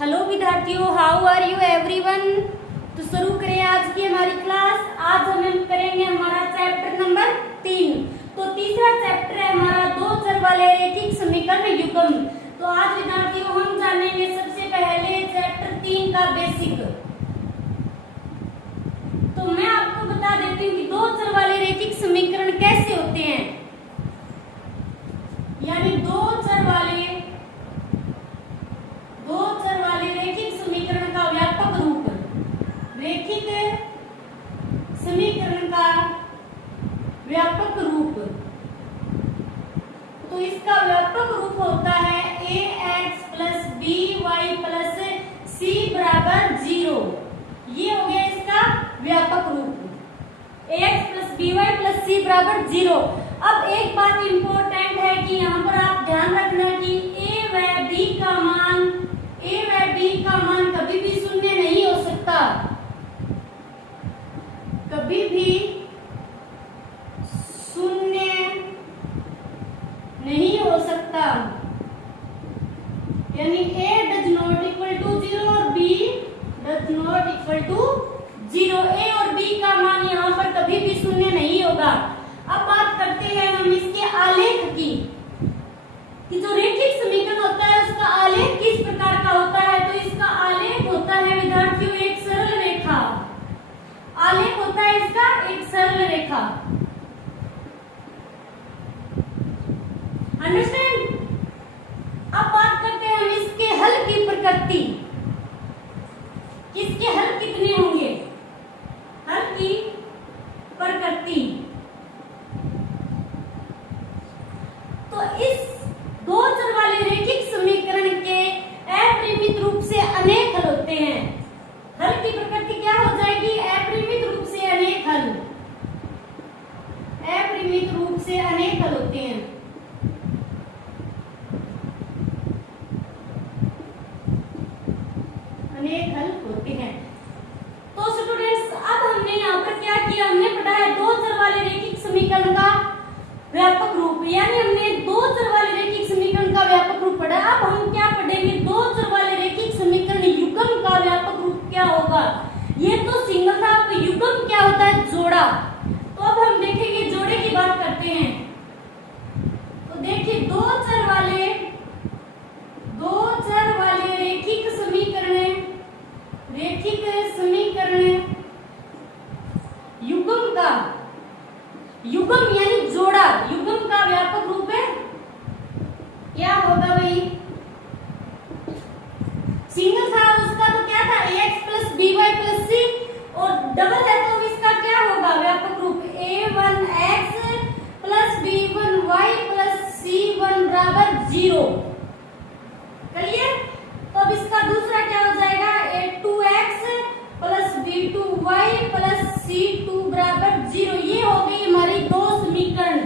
Hello विद्यार्थियों, how are you everyone. तो शुरू करें आज की हमारी क्लास। आज हम करेंगे हमारा चैप्टर नंबर 3। तो तीसरा चैप्टर है हमारा दो चर वाले रैखिक समीकरण युग्म। तो आज विद्यार्थियों हम जानेंगे सबसे पहले चैप्टर 3 का बेसिक। तो मैं आपको बता देती हूँ कि दो चर वाले रैखिक समीकरण कैसे होते हैं। यानी दो चर वाले रैखिक समीकरण का व्यापक रूप, रैखिक समीकरण का व्यापक रूप। तो इसका व्यापक रूप होता है ax plus by plus c बराबर 0। ये हो गया इसका व्यापक रूप ax plus by plus c बराबर 0। अब एक बात इंपॉर्टेंट है कि यहाँ पर आप ध्यान रखना कि a व b का मान कभी भी शून्य नहीं हो सकता, कभी भी शून्य नहीं हो सकता। यानी a does not equal to 0 और b does not equal to 0। a और b का मान यहाँ पर कभी भी शून्य नहीं होगा। अब बात करते हैं हम इसके आलेख की, कि जो रैखिक समीकरण होता है उसका आलेख किस प्रकार का होता है। तो इसका आलेख होता है विद्यार्थियों एक सरल रेखा। आलेख होता है इसका एक सरल रेखा। अंडरस्टैंड। अब बात करते हैं हम इसके हल की प्रकृति। इसके हल कितने होंगे, हल की प्रकृति। तो इस दो चर वाले रैखिक समीकरण के अपरिमित रूप से अनेक हल होते हैं। हल की प्रकृति क्या हो जाएगी, अपरिमित रूप से अनेक हल। अपरिमित रूप से अनेक हल होते हैं। अनेक हल होते हैं। तो स्टूडेंट्स अब हमने यहाँ पर क्या किया, हमने पढ़ा है दो चर वाले रैखिक समीकरण का व्यापक रूप। यानी हमने दो चर वाले रैखिक समीकरण का व्यापक रूप पढ़ा। अब हम क्या पढ़ेंगे, दो चर वाले रैखिक समीकरण युग्म का व्यापक रूप क्या होगा। ये तो सिंगल था, अब युग्म क्या होता है, जोड़ा। तो अब हम देखेंगे, जोड़े की बात करते हैं। तो देखिए दो चर वाले रैखिक समीकरण युग्म यानी जोड़ा, युग्म का व्यापक रूप है क्या होगा भाई। सिंगल था उसका तो क्या था, ax plus by plus c, और डबल है तो इसका क्या होगा व्यापक रूप, a1x plus b1y plus c1 बराबर 0। क्लियर। तो अब इसका दूसरा क्या हो जाएगा, a2x plus b2y plus c2 बराबर 0। ये हो गई हमारी दो समीकरण।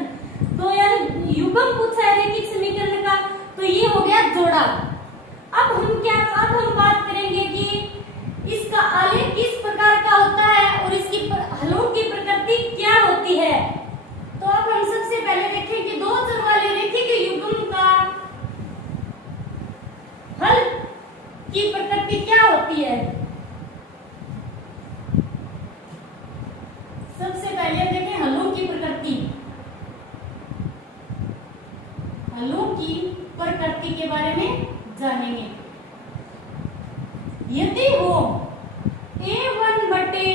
तो यानी युग्म पूछा है रैखिक समीकरण का, तो ये हो गया जोड़ा। अब हम बात करेंगे कि इसका आलेख किस प्रकार का होता है और इसकी हलों की प्रकृति क्या होती है। तो अब हम सबसे पहले देखें कि दो चर वाले रैखिक युग्म का हल की प्रकृति क्या होती है। सबसे पहले देखें हलों की प्रकृति। हलों की प्रकृति के बारे में जानेंगे। यदि हो a1 बटे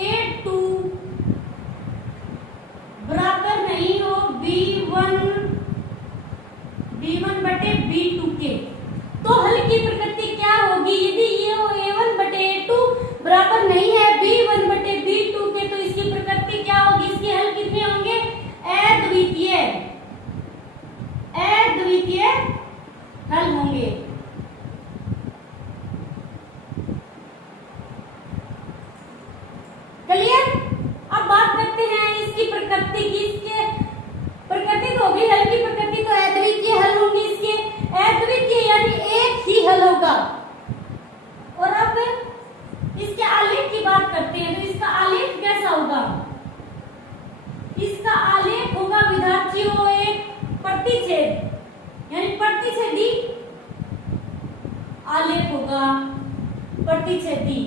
a2 बराबर नहीं हो b1 बटे b2 के, तो हल की प्रकृति क्या होगी। यदि ये हो a1 बटे a2 बराबर नहीं है b1 बटे b2 के, तो इसकी प्रकृति क्या होगी, इसके हल कितने होंगे, अद्वितीय हल होंगे। क्लियर। अब बात करते हैं इसकी प्रकृति की। इसके प्रकृति तो होगी, हल की प्रकृति तो अद्वितीय हल होंगे। इसके अद्वितीय यानी एक ही हल होगा। और अब इसके आलेख की आलेख होगा प्रतिच्छेदी।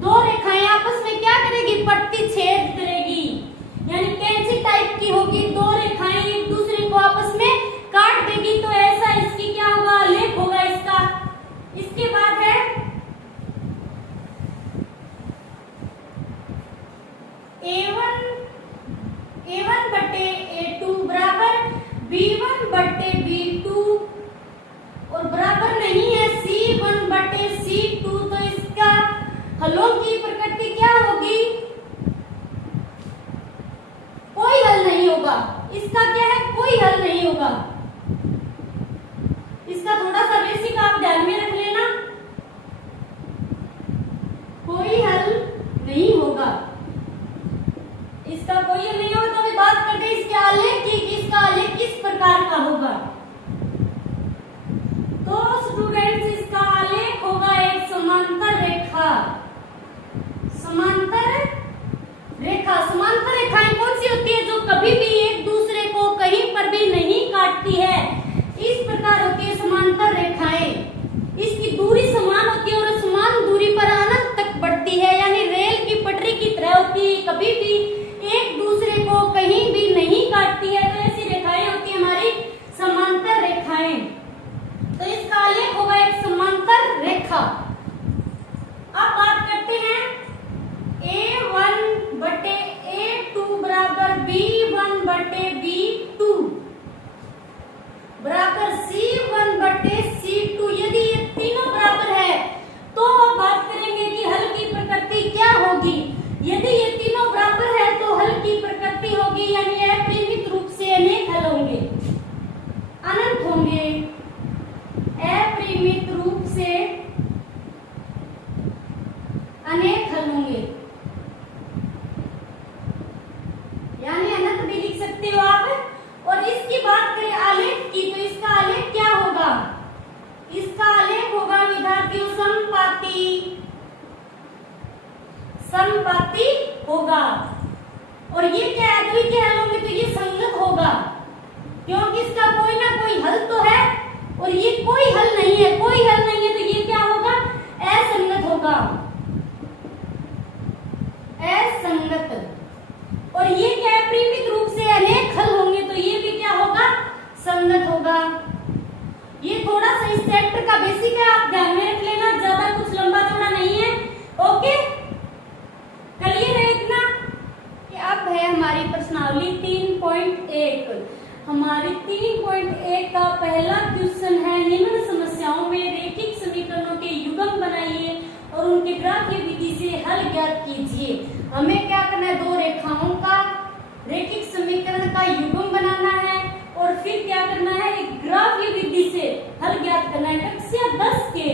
दो रेखाएं आपस में क्या करेगी, प्रतिच्छेद करेगी, यानी कैंची टाइप की होगी। दो रेखाएं एक दूसरे को आपस में काट देगी, तो ऐसा इसकी क्या होगा, आलेख होगा इसका। इसके बाद है A1 बटे A2 बराबर B1 बटे B2 और बराबर नहीं है C1 बटे C2। तो इसका हलों की प्रकृति क्या होगी, कोई हल नहीं होगा। इसका क्या है, कोई हल नहीं होगा। इसका थोड़ा सा बेसिक आप ध्यान में रख लेना, कोई हल नहीं होगा। इसका कोई हल नहीं होगा। तो अभी बात करते हैं इसके आलेख की कि इसका आलेख किस प्रकार का होगा। तो स्टूडेंट्स इसका आलेख होगा एक समांतर रेखा। समांतर रेखा, समांतर रेखाएं कौन सी होती है, जो कभी भी एक दूसरे को कहीं पर भी नहीं काटती है, इस प्रकार होती है समांतर रेखाएं। इसकी दूरी समान होती है और समान दूरी पर अनंत तक बढ़ती है, यानी रेल की पटरी की तरह होती है, कभी भी एक दूसरे को कहीं भी नहीं काटती है। तो ऐसी रेखाएं होती है हमारी समांतर रेखाएं। तो इसका आलेख होगा एक समांतर रेखा। अब बात करते हैं A1 बटे A2 बराबर B1 बटे B2 बराबर C1 बटे C2। यदि ये तीनों बराबर है तो अब बात करेंगे कि हल की प्रकृति क्या होगी। यदि ये तीनों बराबर है तो हल की प्रकृति होगी, यानी अपरिमित रूप से अनेक हल होंगे, अनंत होंगे, अपरिमित रूप से अनेक हल होंगे, यानी अनंत भी लिख सकते हो आप। और इसकी बात करें आलेख की, तो इसका आलेख क्या होगा, इसका आलेख होगा विद्यार्थियों समपाती, समपाती होगा। और ये क्या अद्वितीय हल होंगे, तो ये संगत होगा, क्योंकि इसका कोई ना कोई हल तो है और ये कोई हल नहीं है, कोई हल नहीं है, तो ये क्या होगा, असंगत होगा, असंगत। और ये क्या है, परिमित रूप से अनेक हल होंगे, तो ये भी क्या होगा, संगत होगा। ये थोड़ा सा इस चैप्टर का बेसिक है, आप ध्यान में रख लेना, ज्यादा कुछ लंबा चौड़ा नहीं है। ओके, क्लियर है इतना कि अब है हमारी प्रश्नावली 3.1। हमारी 3.1 का पहला क्वेश्चन है, निम्न समस्याओं में रेखिक समीकरणों के युग्म बनाइए और उनके ग्राफीय विधि से हल ज्ञात कीजिए। हमें क्या करना है, दो रेखाओं का रेखिक समीकरण का युग्म बनाना है और फिर क्या करना है, एक ग्राफीय विधि से हल ज्ञात करना है। कक्षा 10 के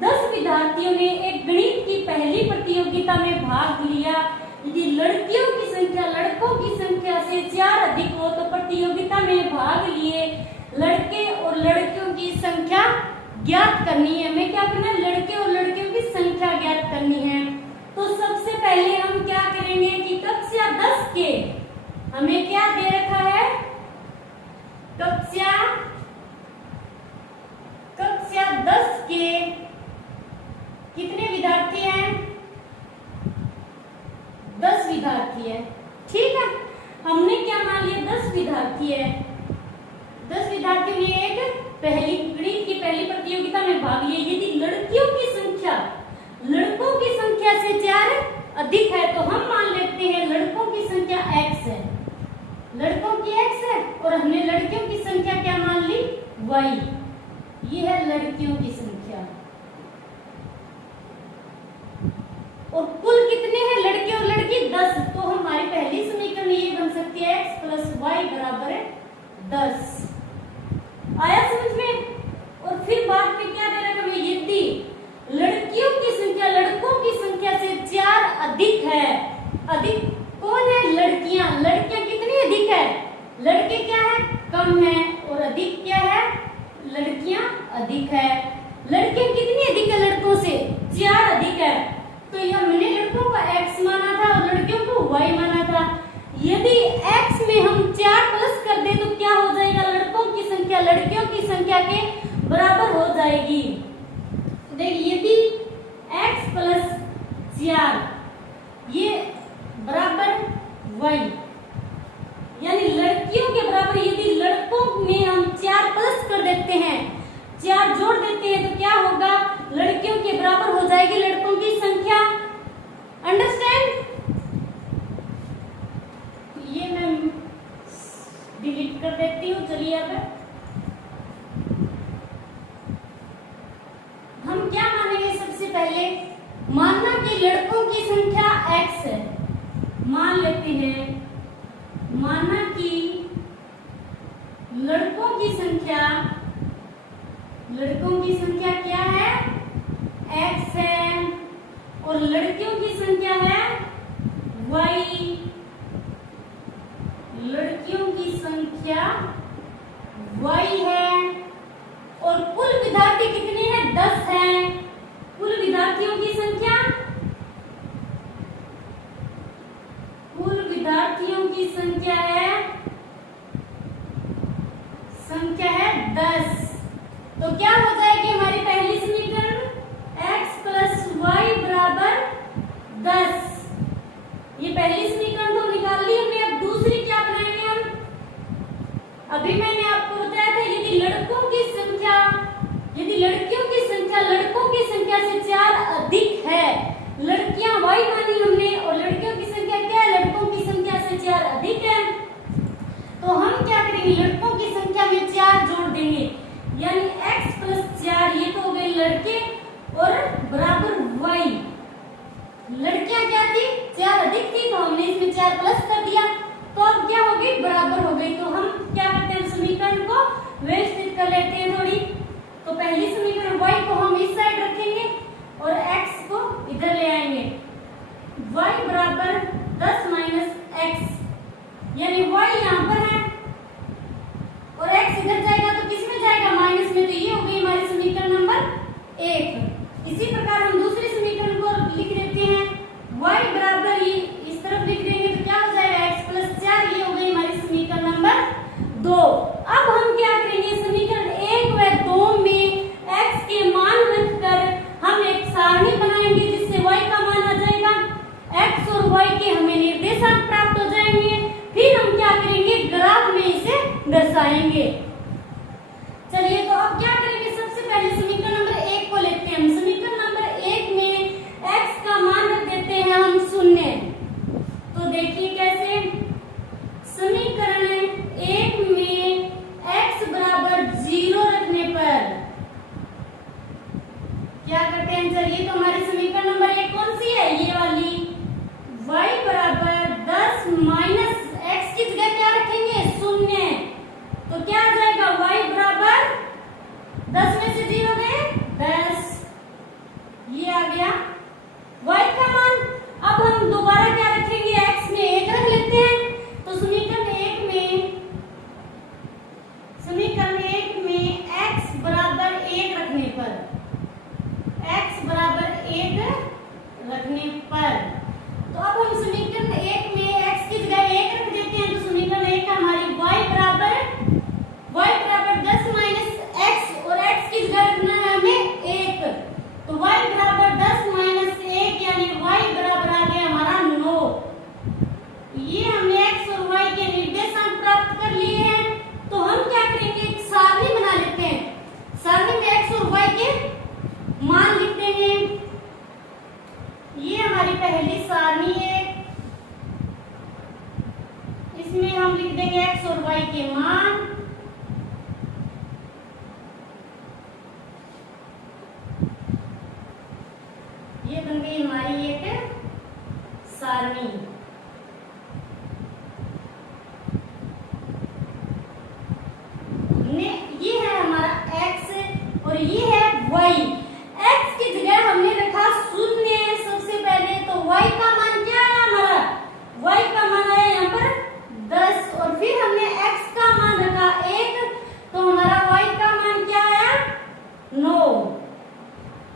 10 विद्यार्थियों ने एक गणित की पहली प्रतियोगिता में भाग लिया। यदि लड़कियों की संख्या लड़कों की संख्या से 4 अधिक हो तो प्रतियोगिता में भाग लिए लड़के और लड़कियों की संख्या ज्ञात करनी है। हमें क्या करना है, लड़के और लड़कियों की संख्या ज्ञात करनी है। तो सबसे पहले हम क्या करेंगे कि कक्षा 10 के हमें क्या दे रखा है, कक्षा 10 के कितने विद्यार्थी हैं, 10 विद्यार्थी है, ठीक है। हमने क्या मान लिया, 10 विद्यार्थी है। 10 विद्यार्थियों ने एक गणित की पहली प्रतियोगिता में भाग लिया। यदि लड़कियों की संख्या लड़कों की संख्या से 4 अधिक है तो हम मान लेते हैं लड़कों की संख्या x है, लड़कों की x है, और हमने लड़कियों की संख्या क्या मान ली, y। ये है लड़कियों की संख्या। और कुल कितने हैं लड़के और लड़की, 10। तो हमारी पहली समीकरण ये बन सकती है x + y बराबर 10। आया समझ में। और फिर बात में क्या दे रखा है, यदि लड़कियों की संख्या लड़कों की संख्या से 4 अधिक है, अधिक कौन है, लड़कियां। लड़कियां कितनी अधिक है, लड़के क्या है, कम है, और अधिक क्या है, लड़कियां अधिक है। लड़कियां कितनी अधिक है, लड़कों से 4 अधिक है। तो यह हमने लड़कों को x माना था और लड़कियों को y माना था। यदि x में हम 4 प्लस कर दे तो क्या हो जाएगा, लड़कों की संख्या लड़कियों की संख्या के बराबर हो जाएगी। मानना कि लड़कों की संख्या x है, मान लेते हैं, मानना कि लड़कों की संख्या क्या है, x है, और लड़कियों की संख्या है y, लड़कियों की संख्या y है, और कुल विद्यार्थी कितने हैं, 10 हैं। कुल विद्यार्थियों की संख्या, कुल विद्यार्थियों की संख्या है 10। तो क्या हो जाएगी हमारी पहली समीकरण, x प्लस वाई बराबर 10। ये पहली समीकरण तो निकाल ली हमने। अब दूसरी क्या बनाएंगे हम, अभी मैंने आपको बताया था यदि लड़कों की संख्या, यदि लड़कियों की संख्या लड़कों की संख्या से 4 अधिक है, लड़कियां y मानी हमने और लड़कियों की संख्या क्या है, लड़कों की संख्या से 4 अधिक है, तो हम क्या करेंगे, लड़कों की संख्या में 4 जोड़ देंगे, यानी x प्लस 4, ये तो हो गए लड़के, और बराबर y। लड़कियां क्या थी, 4 अधिक थी, तो हमने इसमें 4 प्लस कर दिया, तो अब क्या हो गई, बराबर हो गई। तो हम क्या करते हैं, समीकरण को व्यवस्थित कर लेते हैं थोड़ी। तो पहली समीकरण y को हम इस साइड रखेंगे और x को इधर ले आएंगे। y बराबर 10 माइनस x, यानी y यहाँ पर है और x इधर जाएगा तो किस में जाएगा, माइनस में। तो ये हो गई हमारी समीकरण नंबर 1। इसी प्रकार हम दूसरी समीकरण को लिख देते हैं, y बराबर ये इस तरफ लिख देंगे तो क्या हो जाएगा, x प्लस 4। ये हो गई हमारी समीकरण नंबर 2। अब हम क्या करेंगे, समीकरण 1 व 2 में x के मान रखकर हम एक सारणी बनाएंगे जिससे y का मान आ जाएगा, x और y के हमें निर्देशांक प्राप्त हो जाएंगे। फिर हम क्या करेंगे, ग्राफ में इसे दर्शाएंगे। चलिए, तो अब क्या करेंगे, सबसे पहले समीकरण नंबर 1 को लेते हैं। हम समीकरण नंबर 1 में x का मान रख देते हैं हम 0। तो देखिए कैसे, समीकरण 1 में x बराबर 0 रखने पर क्या करते हैं, चलिए, तो हमारी समीकरण नंबर 1 कौन सी है, ये वाली, y बराबर 10 माइनस x की जगह क्या रखेंगे, 0। तो क्या आ जाएगा, y बराबर 10 में से 0 गए 10, ये आ गया y का मान। अब हम दोबारा क्या रखेंगे, x में 1 रख लेते हैं। तो समीकरण 1 में x बराबर 1 रखने पर, x बराबर 1 रखने पर, तो अब हम समीकरण 1 में x की जगह 1 रख देते हैं। तो समीकरण 1 का हमारी y बराबर 10 माइनस x, और x की जगह रखना है हमें 1, तो y बराबर 10 माइनस 1, यानी y बराबर आ गया हमारा 9। ये हमने x और y के निर्देशांक प्राप्त कर लिए हैं। तो हम क्या करेंगे, एक सारणी बना लेते हैं। सारणी में x और y के मान लिख देंगे। ये हमारी पहली सारणी है, इसमें हम लिख देंगे x और y के मान। ये बन गई हमारी एक सारणी। ये है हमारा x और ये है y। x की जगह हमने रखा 0 सबसे पहले, तो y का मान क्या है हमारा, y का मान आया यहाँ पर 10, और फिर हमने x का मान रखा 1, तो हमारा y का मान क्या आया, 9।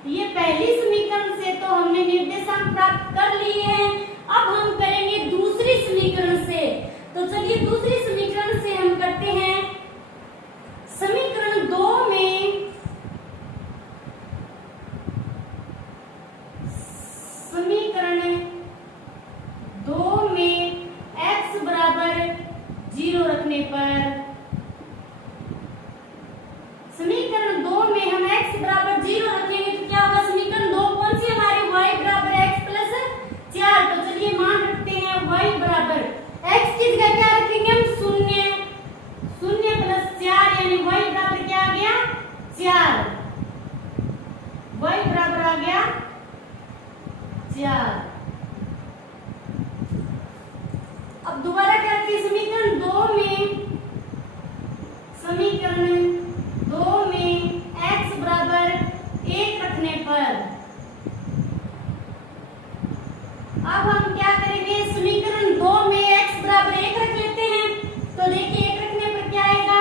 ये पहली समीकरण से तो हमने निर्देशांक प्राप्त कर लिए हैं। अब हम करेंगे दूसरी समीकरण से। तो चलिए, दूसरी समीकरण से हम करते हैं। समीकरण 2 में x बराबर 0 रखने पर, समीकरण 2 में हम x बराबर 0 रखेंगे तो क्या होगा, समीकरण 2 कौन सी हमारी, y बराबर x प्लस 4। तो चलिए मान रखते हैं y बराबर, x की जगह क्या रखेंगे हम, 0 प्लस 4, यानी y बराबर क्या आ गया, 4। y बराबर आ गया 4। अब दोबारा करते हैं समीकरण 2 में x बराबर 1 रखने पर अब हम क्या करेंगे, समीकरण 2 में x बराबर 1 रख लेते हैं। तो देखिए 1 रखने पर क्या आएगा,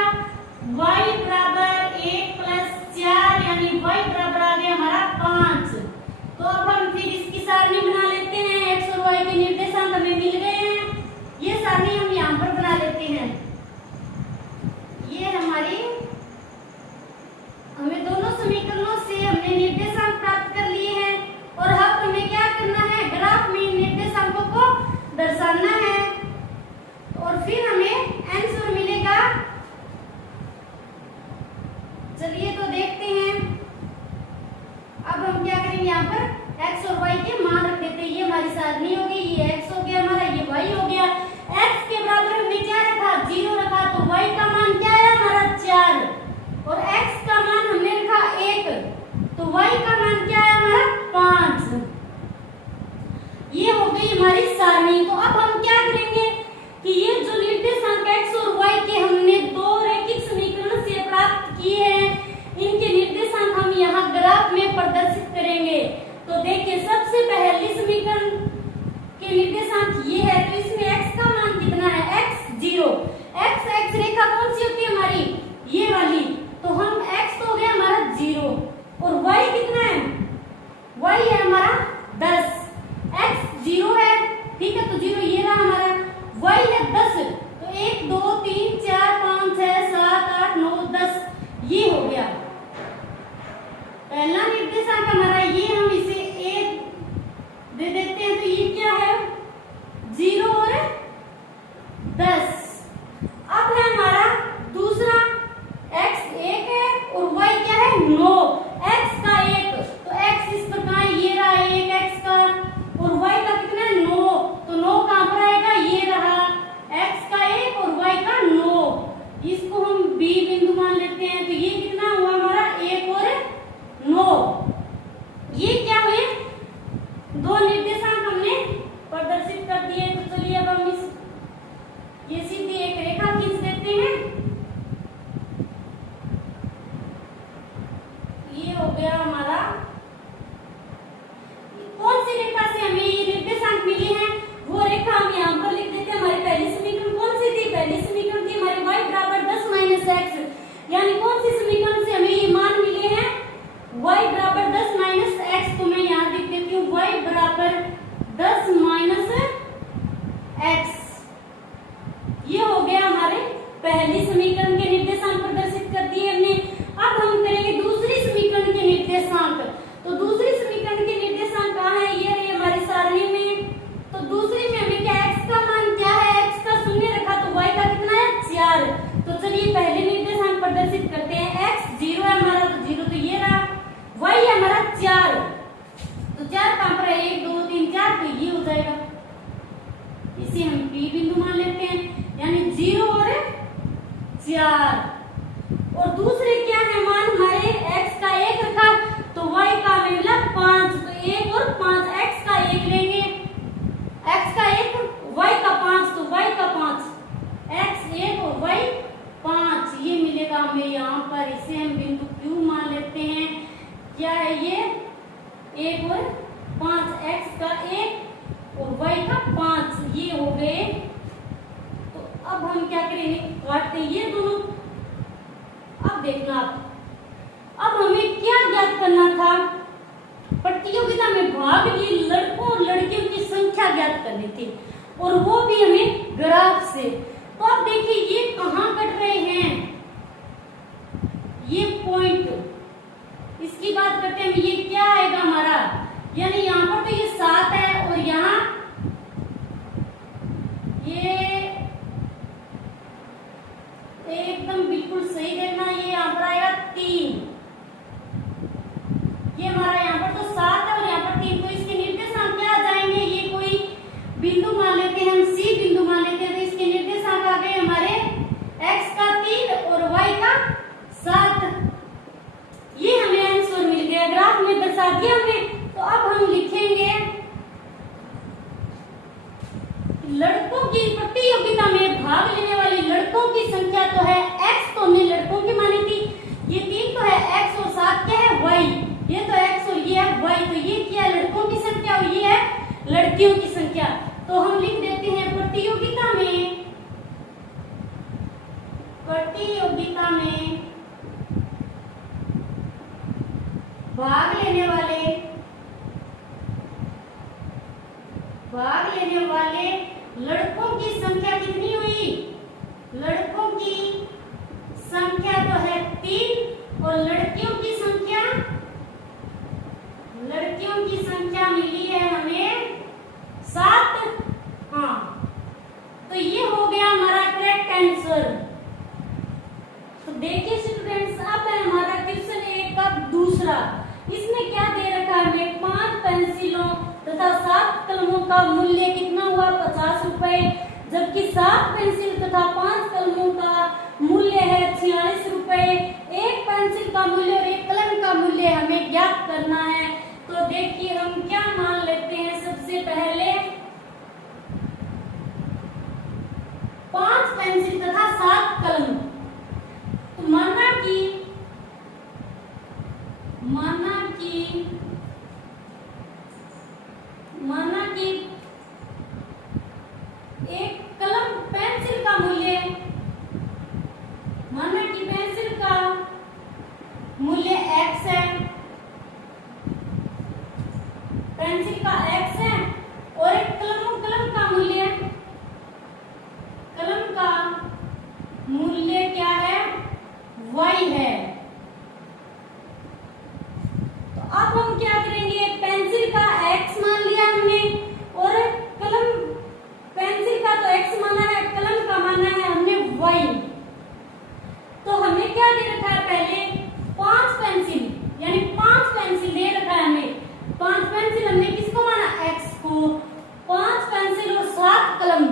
y बराबर 1 प्लस 4 यानी y बराबर आ गया हमारा 5। तो अब हम फिर इसकी सारणी बना लेते हैं, x और y के निर्देशांक हमें मिल गए हैं। ये सारणी हम यहाँ पर बना लेते हैं। ये हमें दोनों समीकरणों से हमने निर्देशांक प्राप्त कर लिए हैं और अब हमें क्या करना है, ग्राफ में निर्देशांकों को दर्शाना है और फिर हमें आंसर मिलेगा। चलिए तो देखते हैं। अब हम क्या करेंगे, यहाँ पर x और y के मान रख देते हैं। ये हमारी सारणी हो गई, ये x हो गया हमारा, ये y हो गया। x के बराबर हमने क्या रखा, 0 रखा, तो y का मान क्या है हमारा 4 और x का मान हमने रखा 1 तो y का मान क्या है हमारा 5। ये हो गई हमारी सारणी। तो अब हम क्या करेंगे कि ये जो निर्देशांक x और y के हमने दो रैखिक समीकरण से प्राप्त किए हैं, इनके निर्देशांक हम यहाँ ग्राफ में प्रदर्शित करेंगे। तो देखिए सबसे पहले समीकरण के निर्देशांक ये है, तो इसमें x का मान कितना है, x 0। x रेखा कौन सी होती है हमारी, ये वाली। तो हम x तो हो गया हमारा 0 और y कितना है, y है हमारा 10। x 0 है, ठीक है, तो 0 ये रहा हमारा, y है 10। तो 1 2 3 4 5 6 7 8 9 10 ये हो गया पहला निर्देशांक हमारा। ये हम इसे 1 दे देते हैं, तो ये क्या है 0 और 10। अब है हमारा दूसरा, x 1 है और y क्या है 9। x का 1 तो x इस प्रकार ये रहा 1 x का और y का कितना है 9, तो 9 कहां पर आएगा, ये रहा x का 1 और y का 9। इसको हम b बिंदु मान लेते हैं। तो ये कितना हुआ हमारा 1 और 9। ये क्या हुए, दो निर्देशांक हमने प्रदर्शित कर दिए। तो चलिए अब हम ये सीधी एक रेखा खींच देते हैं। ये हो गया हमारा, कौन सी रेखा से हमें ये निर्देशांक मिले हैं वो रेखा हम यहाँ पर लिख देते हैं। हमारी पहली समीकरण कौन सी थी, पहली समीकरण थी हमारी y बराबर 10 माइनस x। यानी कौन सी समीकरण से हमें ये मान मिले हैं, y बराबर 10 माइनस x। तो मैं यहाँ लिख देती हूँ y बराबर 10 माइनस x। ये हो गया हमारे पहली समीकरण के निर्देशांक प्रदर्शित कर दिए हमने। अब हम करेंगे दूसरी समीकरण के निर्देशांक। तो दूसरी समीकरण के निर्देशांक कहाँ है, ये रही हमारी सारणी में। तो दूसरी में हमें क्या, x का मान क्या है, x का 0 रखा, तो y का कितना है 4। तो चलिए पहले निर्देशांक प्रदर्शित करते हैं। x 0 है हमारा, तो 0 तो ये रहा, y है हमारा 4, तो 4 कहां पर है 1 2 3 4, तो ये हो जाएगा। इसे हम p बिंदु मान लेते हैं, यानी 0 और 4। और दूसरे क्या है मान हमारे, x का 1 रखा तो y का मिला 5, तो 1 और 5, x का 1 लेंगे, x का 1 y का 5, तो y का 5, x 1 और y 5 ये मिलेगा हमें यहाँ पर। इसे हम बिंदु Q मान लेते हैं। क्या है ये 1 और 5, x का 1 और y का 5 ये हो गए। तो अब हम क्या करेंगे, काटते ये दोनों। अब देखना आप, अब हमें क्या ज्ञात करना था, प्रतियोगिता में भाग लिए लड़कों और लड़कियों की संख्या ज्ञात करनी थी और वो भी हमें ग्राफ से। तो अब देखिए ये कहाँ कट रहे हैं, ये पॉइंट, इसकी बात करते हैं। ये क्या आएगा हमारा, यानी यहाँ पर तो ये 7 है और यहाँ ये एकदम बिल्कुल सही देखना, ये यहाँ पर आएगा 3। ये हमारा यहाँ पर तो 7 है और यहाँ पर 3, तो इसके निर्देशांक क्या आ जाएंगे, ये कोई बिंदु मान लेते हैं हम, C बिंदु मान लेते हैं। तो इसके निर्देशांक आ गए हमारे x का 3 और y का 7। ये हमें आंसर मिल गया, ग्राफ में दर्शा दिया हमने। तो अब हम लिखेंगे y, तो ये क्या है, लड़कों की संख्या और ये है लड़कियों की संख्या। तो हम लिख देते हैं प्रतियोगिता में भाग लेने वाले लड़कों की संख्या कितनी हुई? लड़कों की संख्या तो है 3 और लड़कियों की संख्या मिली है हमें 7। हाँ, तो ये हो गया हमारा करेक्ट आंसर। तो देखिए स्टूडेंट्स, अब है हमारा क्वेश्चन 1 का दूसरा। इसमें क्या दे रखा है हमें, 5 पेंसिलों तथा 7 कलमों का मूल्य कितना हुआ, 50 रुपए, जबकि 7 पेंसिल तथा 5 कलमों का मूल्य है 46 रुपए। एक पेंसिल का मूल्य और एक कलम का मूल्य हमें ज्ञात करना है। तो देखिए हम क्या मान लेते हैं, सबसे पहले 5 पेंसिल तथा 7 कलम, तो माना कि एक कलम पेंसिल का मूल्य, माना कि पेंसिल का मूल्य x है, पेंसिल का x है, और एक कलम का मूल्य क्या है, y है। तो अब हम क्या करेंगे, पेंसिल का x मान लिया हमने और पेंसिल का तो x माना है, कलम का माना है हमने y। तो हमें क्या दे रखा है, पहले 5 पेंसिल, यानी 5 पेंसिल दे रखा है हमें। 5 पेंसिल हमने किसको माना, x को। 5 पेंसिल और 7 कलम,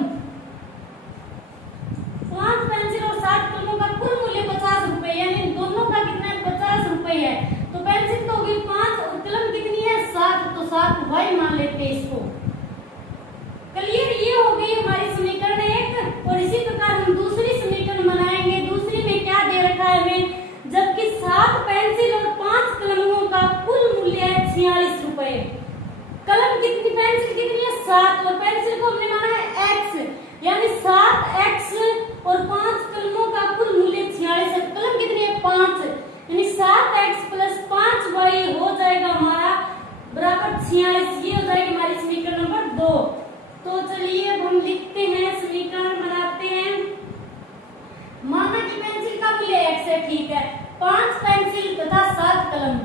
5 पेंसिल और 7 कलमों का कुल मूल्य 50 रुपए, यानी दोनों का कितना है, 50 रुपए है। तो पेंसिल तो होगी 5 और कलम कितनी है, 7, तो 7 y मान लेते हैं इसको। क्लियर, ये हो गई हमारी समीकरण 1। और इसी प्रकार हम दूसरी समीकरण बनाएंगे। दूसरी में क्या दे रखा है हमें, जबकि 7 पेंसिल और 5 कलमों का कुल मूल्य है 46 रुपए। कलम कितनी, पेंसिल कितनी है, 7, और पेंसिल को हमने माना है x, यानी 7x और 5 कलमों का कुल मूल्य 46 है। कलम कितनी है, 5, यानी 7x प्लस 5y हो जाएगा हमारा बराबर 46। ये हो जाएगी हमारी समीकरण नंबर 2। तो चलिए अब हम लिखते हैं, समीकरण बनाते हैं। माना कि पेंसिल का मूल्य x है, ठीक है, 5 पेंसिल तथा 7 कलम,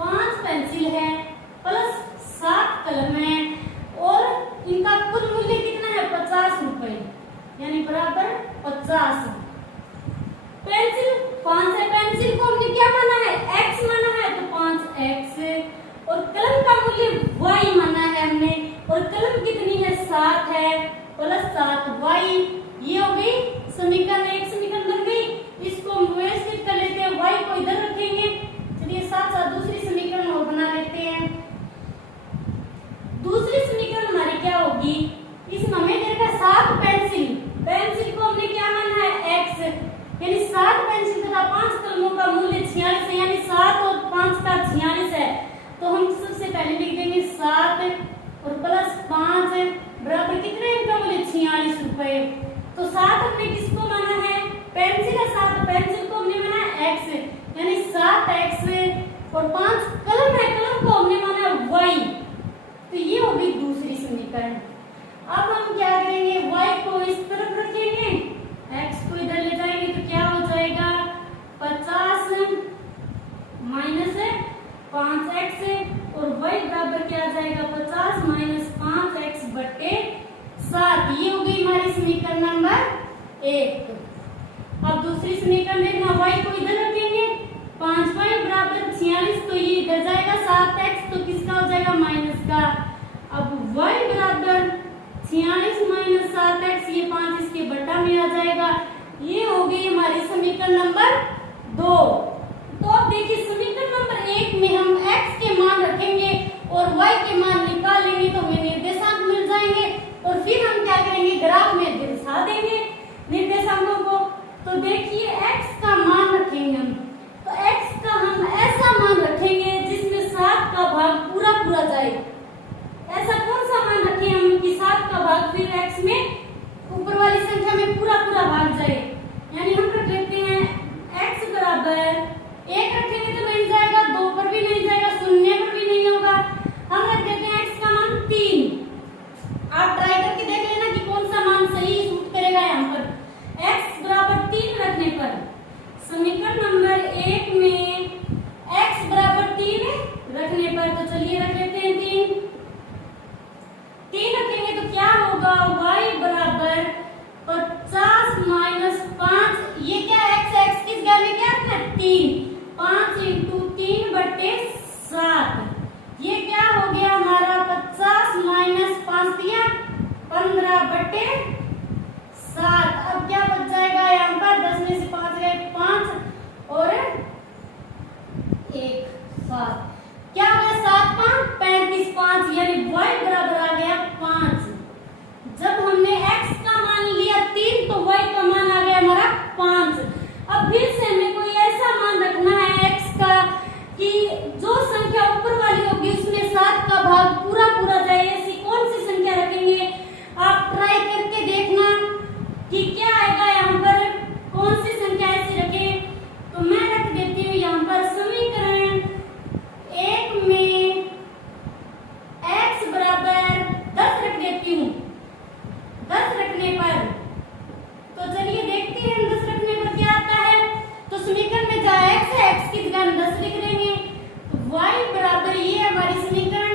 5 पेंसिल है प्लस 7 कलम है और इनका कुल मूल्य कितना है, 50 रुपए, यानी बराबर 50। पेंसिल 5 है, पेंसिल को हमने क्या माना है, x माना है, तो 5x, और कलम का मूल्य y माना है हमने, और कलम कितनी है, 7 है प्लस 7y। ये हो गई समीकरण 1, समीकरण बन गई। इसको हम व्यवस्थित कर लेते हैं, y को इधर रखेंगे। चलिए साथ साथ दूसरी समीकरण और बना लेते हैं। दूसरी समीकरण हमारी क्या होगी, इसमें हमें देखा 7 पेंसिल, पेंसिल को हमने क्या माना है, x, यानी 7 पेंसिल तथा 5 कलमों का मूल्य 46 है, यानी 7 और 5 का 46 है। तो हम सबसे पहले लिख देंगे 7 और प्लस 5 बराबर कितने, इनका मूल्य 46 रुपए। तो 7 हमने किसको माना है, पेंसिल है 7, पेंसिल को हमने माना है x, यानी 7x, और 5 कलम है, कलम को हमने माना है y। तो ये हो गई दूसरी समीकरण। अब हम क्या करेंगे, y को इस तरफ रखेंगे, x को इधर ले जाएंगे, तो क्या हो जाएगा, 50 माइनस 5x, और y बराबर क्या आ जाएगा, 50 माइनस 5x बटे 7। ये हो गई हमारी समीकरण नंबर 1। अब दूसरी समीकरण देखना, y को इधर रखेंगे, 5y बराबर 46, तो ये इधर जाएगा 7x, तो किसका हो जाएगा, माइनस का। अब y बराबर 46 माइनस 7x, ये 5 इसके बटा में आ जाएगा। ये हो गई हमारी समीकरण नंबर 2। तो अब देखिए समीकरण नंबर 1 में हम x के मान रखेंगे और y के मान निकालेंगे, तो हमें निर्देशांक मिल जाएंगे, और फिर हम क्या करेंगे, ग्राफ में दर्शा देंगे निर्देशांकों को। तो देखिए x का मान रखेंगे हम, तो x का हम ऐसा मान रखेंगे जिसमें 7 का भाग जाए। ऐसा कौन सा मान रखें हम कि 7 का भाग फिर x में ऊपर वाली संख्या में पूरा पूरा भाग जाए। यानी हम रख लेते हैं x बराबर 1 रखेंगे तो नहीं जाएगा, 2 पर भी नहीं जाएगा, 0 पर भी नहीं होगा। हम रख देते हैं x का मान 3। आप ट्राई करके देख लेना कि कौन सा मान सही सूट करेगा। यहाँ पर x बराबर 3 रखने पर समीकरण नंबर 1 में x बराबर 3 रखने पर, तो चलिए रख लेते हैं 3 रखेंगे तो क्या होगा, y बराबर 50 माइनस 5। ये क्या x किस जगह में क्या है 3, 5 इंटू 3/7। ये क्या हो गया हमारा 50 माइनस 5 दिया 15/7। अब क्या बच जाएगा यहाँ पर 10 में से 5 गए 5 और 1 7। क्या हो गया 7 5 35 5, यानी y बराबर आ गया 5। जब हमने x का मान लिया 3 तो y का मान आ गया हमारा 5। अब फिर से हमें कोई ऐसा मान रखना है x का कि जो संख्या ऊपर वाली होगी उसमें 7 का भाग पूरा पूरा जाए। ऐसी कौन सी संख्या रखेंगे, आप ट्राई करके देखना कि क्या आएगा। यहाँ पर कौन सी संख्या ऐसी रखें, तो मैं रख देती हूँ यहाँ पर समीकरण 1 में x बराबर 10 रख देती हूँ। 10 रखने पर तो चलिए देखते हैं 10 रखने पर क्या आता है। तो समीकरण में जहाँ x है x की जगह हम 10 लिख देंगे। तो y बराबर ये हमारी समीकरण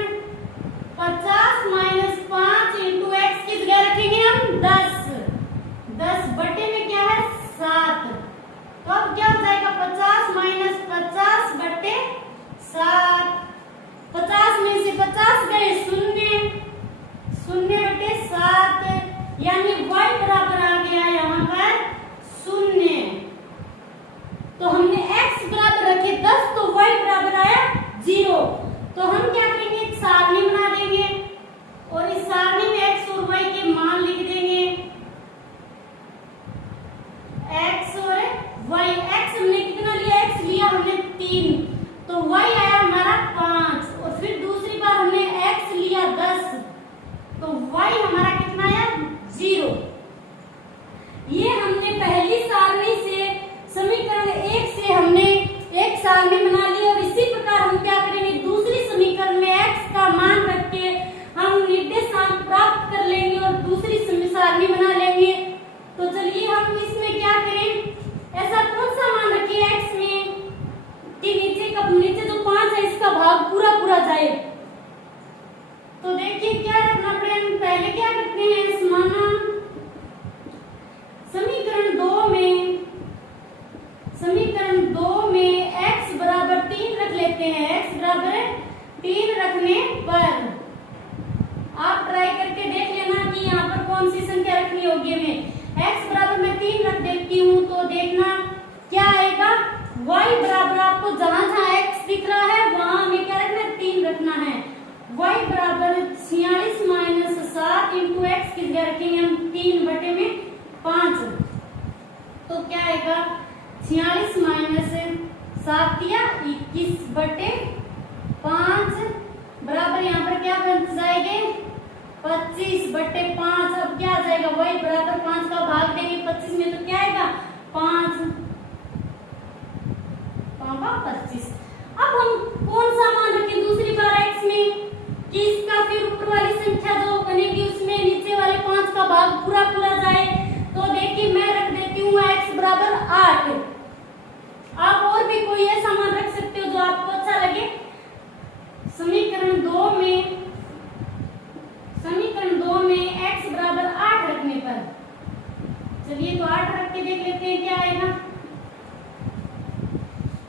50 माइनस 5 इंटू x की जगह रखेंगे हम 10 बटे में क्या है 7। तो अब क्या हो जाएगा 50 माइनस 50 बटे 7। 50 में से 50 गए 0 बटे 7, यानी y बराबर आ गया यहाँ पर 0। तो हमने x बराबर रखे 10 तो y बराबर आया 0। तो हम क्या करेंगे एक सारणी बना देंगे और इस सारणी में x और y के मान लिख देंगे। x और y, x हमने कितना लिया, x लिया हमने 3 तो y आया हमारा 5। और फिर दूसरी बार हमने x लिया 10 तो y हमारा कितना आया 0। ये हमने पहली सारणी से समीकरण 1 से हमने एक सारणी बना ली और इसी प्रकार हम क्या करेंगे दूसरी समीकरण में x का मान रख के हम निर्देशांक प्राप्त कर लेंगे और दूसरी सारणी बना लेंगे। तो चलिए हम इसमें क्या करें, ऐसा कौन सा मान रखें x में कि नीचे जो 5 है इसका भाग पूरा पूरा जाए। तो देखिए क्या रखना पड़ेगा, हम पहले क्या करते हैं माना समीकरण 2 में x बराबर 3 रख लेते हैं। x बराबर 3 रखने पर आप ट्राई करके देख लेना कि यहाँ पर कौन सी संख्या रखनी होगी हमें। x बराबर मैं 3 रख देती हूँ तो देखना क्या आएगा, y बराबर आपको जहां जहां x दिख रहा है वहां हमें क्या रखना है 3 रखना है। y बराबर 46 माइनस 7 इंटू एक्स की जगह रखेंगे हम 3 बटे में 5। तो क्या आएगा 46 माइनस 7 दिया 21 बटे 5 बराबर यहाँ पर क्या बन जाएंगे 25 बटे 5। अब क्या आ जाएगा y बराबर 5 का भाग देंगे 25 में तो क्या आएगा 5 25। अब हम कौन सा मान रखें दूसरी बार x में कि इसका फिर ऊपर वाली संख्या जो बनेगी उसमें नीचे वाले 5 का भाग पूरा पूरा जाए। तो देखिए मैं रख देती हूँ x बराबर 8। आप और भी कोई ऐसा मान रख सकते हो जो आपको अच्छा लगे। समीकरण 2 में x बराबर 8 रखने पर चलिए तो 8 रख के देख लेते हैं क्या आएगा।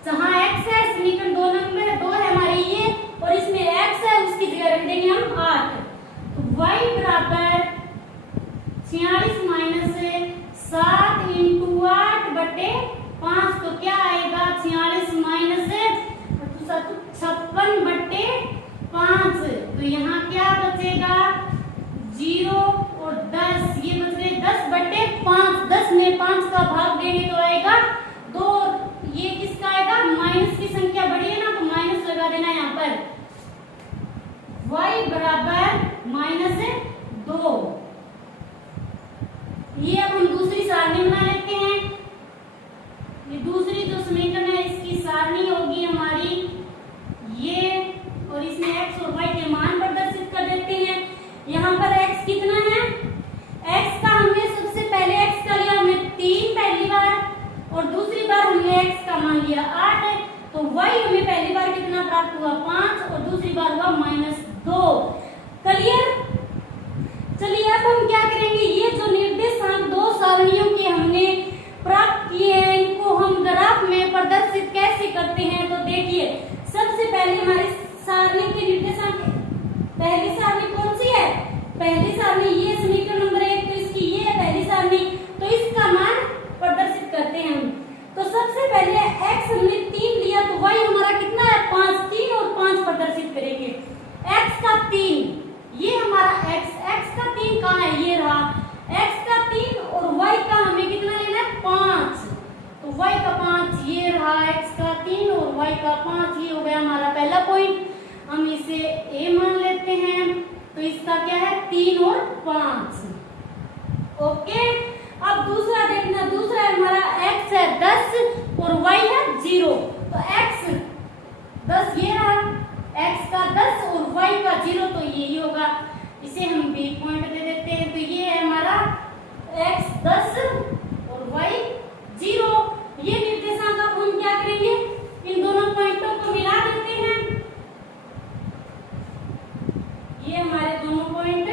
जहां x है समीकरण 2 नंबर 2 है हमारी ये और इसमें x है उसकी जगह रख देंगे हम 8। तो y बराबर 46 माइनस 7 इंटू 8 बटे 5। तो क्या आएगा 46 माइनस 56 बटे 5। तो यहाँ क्या बचेगा 0 और 10, ये बच गए 10 बटे 5। 10 में 5 का भाग देंगे तो आएगा 2। ये किसका आएगा माइनस की संख्या बड़ी है ना तो माइनस लगा देना यहाँ पर। y बराबर -2। ये अब हम दूसरी सारणी बना लेते हैं। ये दूसरी जो समीकरण है इसकी सारणी होगी हमारी ये, और इसमें x और y के मान प्रदर्शित कर देते हैं। यहाँ पर x कितना है, x का हमने सबसे पहले x का लिया हमने 3 पहली बार, और दूसरी बार हमने x का मान लिया 8 है। तो y हमें पहली बार कितना प्राप्त हुआ 5, और दूसरी बार हुआ -2। क्लियर। चलिए अब हम क्या करेंगे, ये जो निर्देशांक दो सारणियों के हमने प्राप्त किए हैं इनको हम ग्राफ में प्रदर्शित कैसे करते हैं। तो देखिए सबसे पहले हमारी सारणी के निर्देशांक, पहली सारणी कौन सी है, पहली सारणी ये समीकरण नंबर 1, तो इसकी ये है पहली सारणी, तो इसका मान प्रदर्शित करते हैं हम। तो सबसे पहले x हमने 3 लिया तो y हमारा कितना है 5, 3 और 5 प्रदर्शित करेंगे। x का 3 ये हमारा x का 3 कहाँ है, ये रहा x का 3, और y का हमें कितना लेना है 5, तो y का 5 ये रहा, x का 3 और y का 5, ये हो गया हमारा पहला पॉइंट। हम इसे a मान लेते हैं, तो इसका क्या है 3 और 5। ओके। अब दूसरा देखना, दूसरा हमारा x है 10 और y है 0, तो x 10 ये रहा, x का 10 और y का 0, तो यही होगा, इसे हम b पॉइंट दे देते हैं। तो ये है हमारा x 10 और y 0। ये निर्देशांक अब हम क्या करेंगे, इन दोनों पॉइंटों को मिला देते हैं। ये हमारे दोनों पॉइंट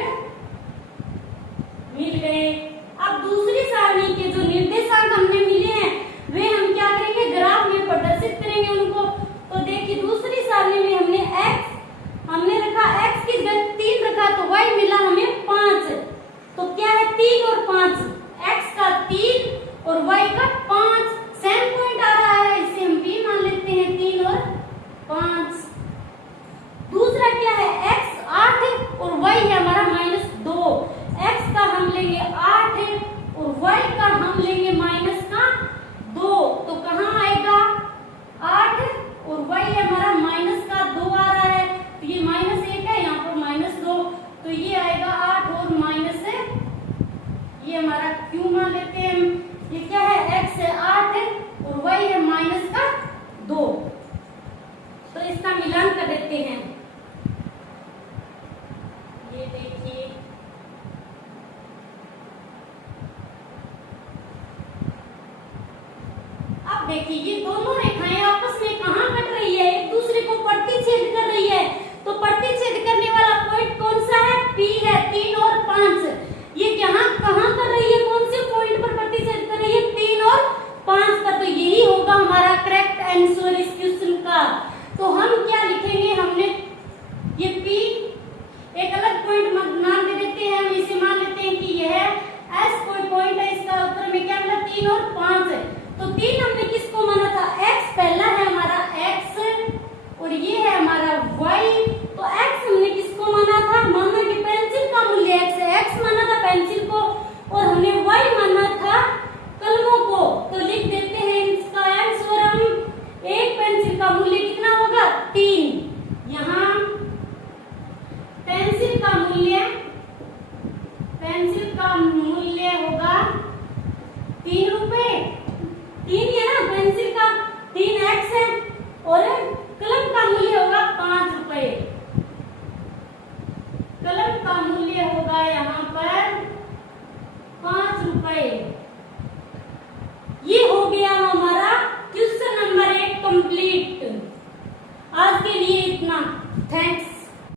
मिल गए। अब दूसरी सारणी के जो निर्देशांक हमने मिले हैं वे हम क्या करेंगे, ग्राफ में प्रदर्शित करेंगे उनको। तो देखिए दूसरी सारणी में हमने हमने रखा x की जगह 3 रखा, तो y मिला हमें 5, तो क्या है 3 और 5, x का 3 और y का 5, सेम पॉइंट आ रहा है, इसे हम b मान लेते हैं 3 और 5। दूसरा क्या है x 8 और y है हमारा -2, x का हम लेंगे 8 और y का हम लेंगे -2, तो कहाँ आएगा 8 और y हमारा -2 आ रहा है, तो ये -1 है, यहाँ पर -2, तो ये आएगा 8 और ये हमारा q मान लेते हैं हम। ये क्या है x है 8 और y है -2, तो इसका मिलान कर देते हैं। ये देखिए अब देखिए ये